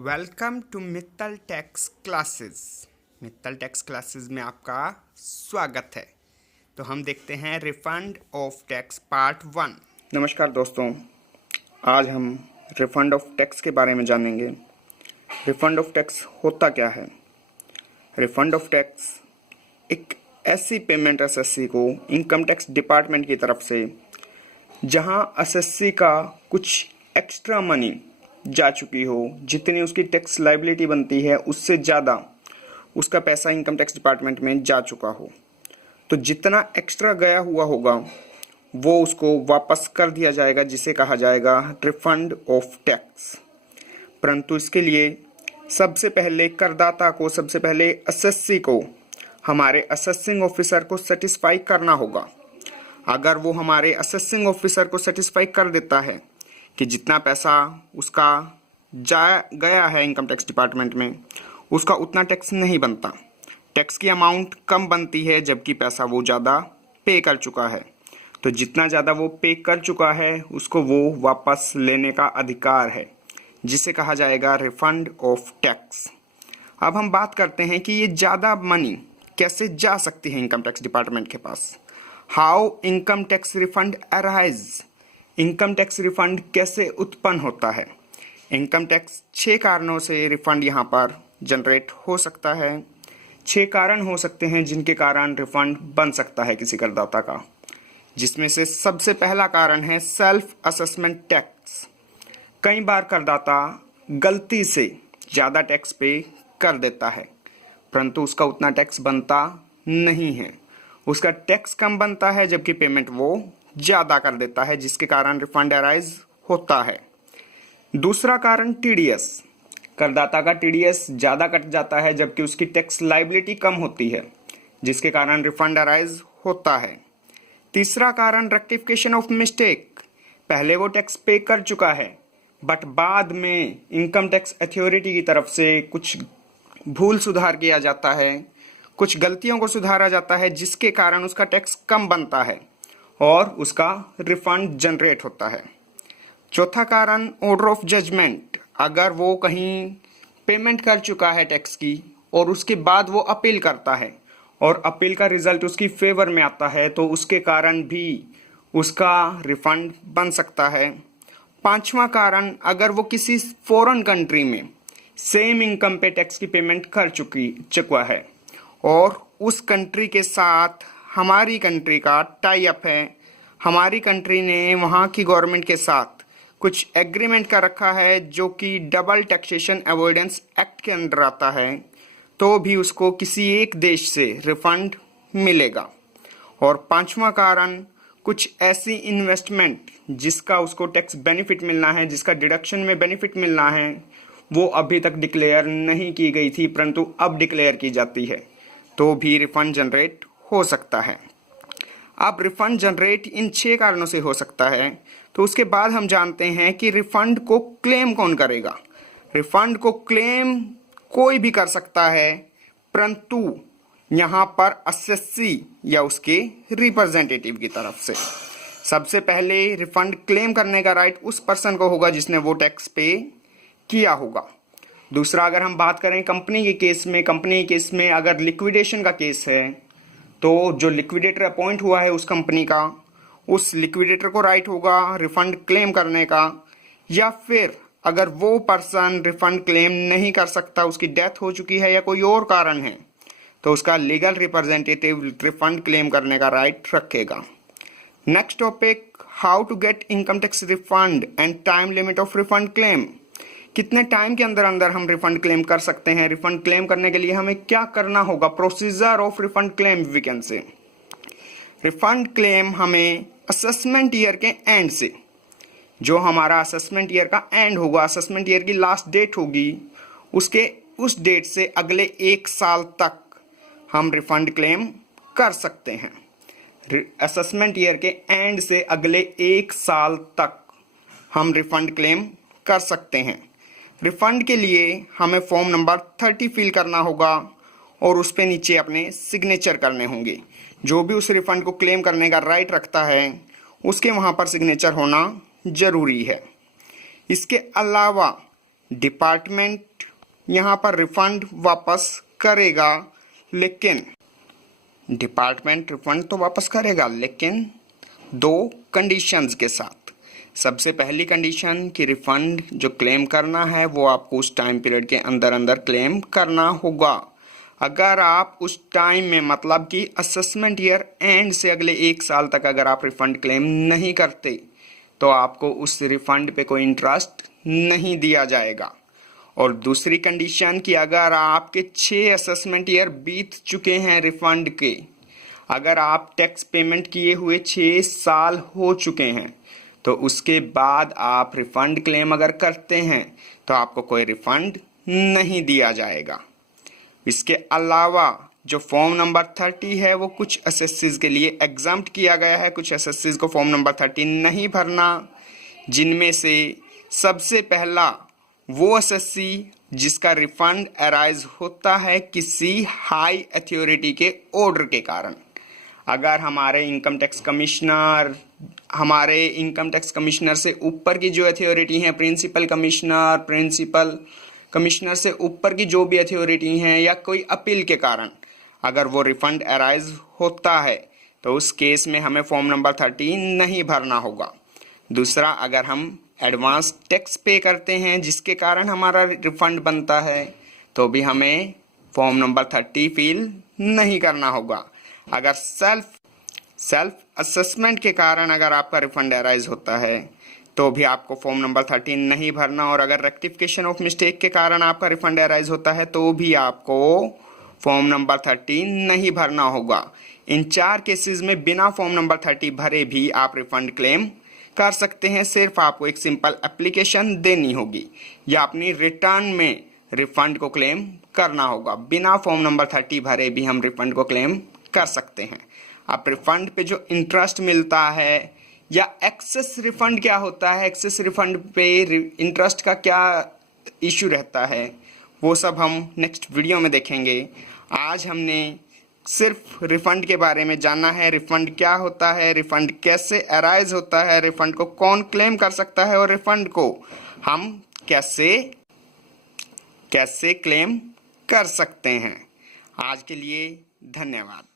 Welcome to Mittal tax classes. Mittal tax classes में आपका स्वागत है। तो हम देखते हैं रिफंड ऑफ टैक्स पार्ट 1। नमस्कार दोस्तों, आज हम रिफंड ऑफ टैक्स के बारे में जानेंगे। रिफंड ऑफ टैक्स होता क्या है? रिफंड ऑफ टैक्स एक ऐसी पेमेंट एसएससी को इनकम टैक्स डिपार्टमेंट की तरफ से जहां एसएससी का कुछ एक्स्ट्रा मनी जा चुकी हो, जितनी उसकी टैक्स लायबिलिटी बनती है उससे ज़्यादा उसका पैसा इनकम टैक्स डिपार्टमेंट में जा चुका हो, तो जितना एक्स्ट्रा गया हुआ होगा वो उसको वापस कर दिया जाएगा, जिसे कहा जाएगा रिफंड ऑफ टैक्स। परंतु इसके लिए सबसे पहले करदाता को, सबसे पहले एसएससी को हमारे असेसिंग ऑफिसर को सेटिस्फाई करना होगा। अगर वो हमारे असेसिंग ऑफिसर को सेटिस्फाई कर देता है कि जितना पैसा उसका जा गया है इनकम टैक्स डिपार्टमेंट में, उसका उतना टैक्स नहीं बनता, टैक्स की अमाउंट कम बनती है, जबकि पैसा वो ज़्यादा पे कर चुका है, तो जितना ज़्यादा वो पे कर चुका है उसको वो वापस लेने का अधिकार है, जिसे कहा जाएगा रिफंड ऑफ टैक्स। अब हम बात करते हैं कि ये ज़्यादा मनी कैसे जा सकती है इनकम टैक्स डिपार्टमेंट के पास। How income tax refund arise, income tax refund कैसे उत्पन्न होता है। इनकम टैक्स 6 कारणों से रिफंड यहाँ पर जनरेट हो सकता है। 6 कारण हो सकते हैं जिनके कारण रिफंड बन सकता है किसी करदाता का, जिसमें से सबसे पहला कारण है सेल्फ असेसमेंट टैक्स। कई बार करदाता गलती से ज़्यादा टैक्स पे कर देता है, परंतु उसका उतना टैक्स बनता नहीं है, उसका टैक्स कम बनता है जबकि पेमेंट वो ज़्यादा कर देता है, जिसके कारण रिफंड अराइज होता है। दूसरा कारण टीडीएस, करदाता का टीडीएस ज़्यादा कट जाता है जबकि उसकी टैक्स लायबिलिटी कम होती है, जिसके कारण रिफंड अराइज होता है। तीसरा कारण रेक्टिफिकेशन ऑफ मिस्टेक, पहले वो टैक्स पे कर चुका है बट बाद में इनकम टैक्स अथॉरिटी की तरफ से कुछ भूल सुधार किया जाता है, कुछ गलतियों को सुधारा जाता है, जिसके कारण उसका टैक्स कम बनता है और उसका रिफंड जनरेट होता है। चौथा कारण ऑर्डर ऑफ जजमेंट, अगर वो कहीं पेमेंट कर चुका है टैक्स की और उसके बाद वो अपील करता है और अपील का रिजल्ट उसकी फेवर में आता है, तो उसके कारण भी उसका रिफंड बन सकता है। पांचवा कारण, अगर वो किसी फॉरेन कंट्री में सेम इनकम पे टैक्स की पेमेंट कर चुका है और उस कंट्री के साथ हमारी कंट्री का टाई अप है, हमारी कंट्री ने वहाँ की गवर्नमेंट के साथ कुछ एग्रीमेंट कर रखा है जो कि डबल टैक्सेशन अवॉइडेंस एक्ट के अंदर आता है, तो भी उसको किसी एक देश से रिफंड मिलेगा। और पांचवा कारण, कुछ ऐसी इन्वेस्टमेंट जिसका उसको टैक्स बेनिफिट मिलना है, जिसका डिडक्शन में बेनिफिट मिलना है, वो अभी तक डिक्लेयर नहीं की गई थी परंतु अब डिक्लेयर की जाती है, तो भी रिफंड जनरेट हो सकता है। अब रिफंड जनरेट इन 6 कारणों से हो सकता है, तो उसके बाद हम जानते हैं कि रिफंड को क्लेम कौन करेगा। रिफंड को क्लेम कोई भी कर सकता है, परंतु यहाँ पर एसएससी या उसके रिप्रेजेंटेटिव की तरफ से सबसे पहले रिफंड क्लेम करने का राइट उस पर्सन को होगा जिसने वो टैक्स पे किया होगा। दूसरा, अगर हम बात करें कंपनी के केस में, कंपनी के केस में अगर लिक्विडेशन का केस है, तो जो लिक्विडेटर अपॉइंट हुआ है उस कंपनी का, उस लिक्विडेटर को राइट होगा रिफंड क्लेम करने का। या फिर अगर वो पर्सन रिफंड क्लेम नहीं कर सकता, उसकी डेथ हो चुकी है या कोई और कारण है, तो उसका लीगल रिप्रेजेंटेटिव रिफंड क्लेम करने का राइट रखेगा। Next topic, how to get income tax refund and time limit of refund claim. कितने टाइम के अंदर अंदर हम रिफंड क्लेम कर सकते हैं, रिफंड क्लेम करने के लिए हमें क्या करना होगा, procedure of refund claim we can say. Refund claim हमें असेसमेंट ईयर के एंड से, जो हमारा असेसमेंट ईयर का एंड होगा, असेसमेंट ईयर की लास्ट डेट होगी, उस डेट से अगले 1 साल तक हम रिफंड क्लेम कर सकते हैं। असेसमेंट ईयर के एंड से अगले 1 साल तक हम रिफंड क्लेम कर सकते हैं। रिफंड के लिए हमें फॉर्म नंबर 30 फिल करना होगा और उस पे नीचे अपने सिग्नेचर करने होंगे। जो भी उस रिफंड को क्लेम करने का राइट रखता है उसके वहाँ पर सिग्नेचर होना ज़रूरी है। इसके अलावा डिपार्टमेंट यहाँ पर रिफंड वापस करेगा, लेकिन डिपार्टमेंट रिफंड तो वापस करेगा लेकिन 2 कंडीशंस के साथ। सबसे पहली कंडीशन कि रिफंड जो क्लेम करना है वो आपको उस टाइम पीरियड के अंदर अंदर क्लेम करना होगा। अगर आप उस टाइम में मतलब कि असेसमेंट ईयर एंड से अगले 1 साल तक अगर आप रिफंड क्लेम नहीं करते तो आपको उस रिफंड पे कोई इंटरेस्ट नहीं दिया जाएगा। और दूसरी कंडीशन कि अगर आपके 6 असेसमेंट ईयर बीत चुके हैं रिफंड के, अगर आप टैक्स पेमेंट किए हुए 6 साल हो चुके हैं तो उसके बाद आप रिफंड क्लेम अगर करते हैं तो आपको कोई रिफंड नहीं दिया जाएगा। इसके अलावा जो फॉर्म नंबर 30 है वो कुछ एसएससीज के लिए एग्जम्प्ट किया गया है। कुछ एसएससीज को फॉर्म नंबर 30 नहीं भरना, जिनमें से सबसे पहला वो एसएससी जिसका रिफंड अराइज होता है किसी हाई अथॉरिटी के ऑर्डर के कारण। अगर हमारे इनकम टैक्स कमिश्नर से ऊपर की जो अथॉरिटी हैं, प्रिंसिपल कमिश्नर से ऊपर की जो भी अथॉरिटी हैं, या कोई अपील के कारण अगर वो रिफंड अराइज होता है तो उस केस में हमें फॉर्म नंबर 30 नहीं भरना होगा। दूसरा, अगर हम एडवांस टैक्स पे करते हैं जिसके कारण हमारा रिफंड बनता है तो भी हमें फॉर्म नंबर 30 फिल नहीं करना होगा। अगर सेल्फ असेसमेंट के कारण अगर आपका रिफंड अराइज होता है तो भी आपको फॉर्म नंबर 13 नहीं भरना, और अगर रेक्टिफिकेशन ऑफ मिस्टेक के कारण आपका रिफंड अराइज होता है तो भी आपको फॉर्म नंबर 13 नहीं भरना होगा। इन 4 केसेस में बिना फॉर्म नंबर 30 भरे भी आप रिफंड क्लेम कर सकते हैं। सिर्फ आपको एक सिंपल एप्लीकेशन देनी होगी या अपनी रिटर्न में रिफंड को क्लेम करना होगा। बिना फॉर्म नंबर 30 भरे भी हम रिफंड को क्लेम कर सकते हैं। अब रिफंड पे जो इंटरेस्ट मिलता है या एक्सेस रिफंड क्या होता है, एक्सेस रिफंड पे इंटरेस्ट का क्या इशू रहता है, वो सब हम नेक्स्ट वीडियो में देखेंगे। आज हमने सिर्फ रिफंड के बारे में जाना है। रिफंड क्या होता है, रिफंड कैसे अराइज होता है, रिफंड को कौन क्लेम कर सकता है और रिफंड को हम कैसे क्लेम कर सकते हैं। आज के लिए धन्यवाद।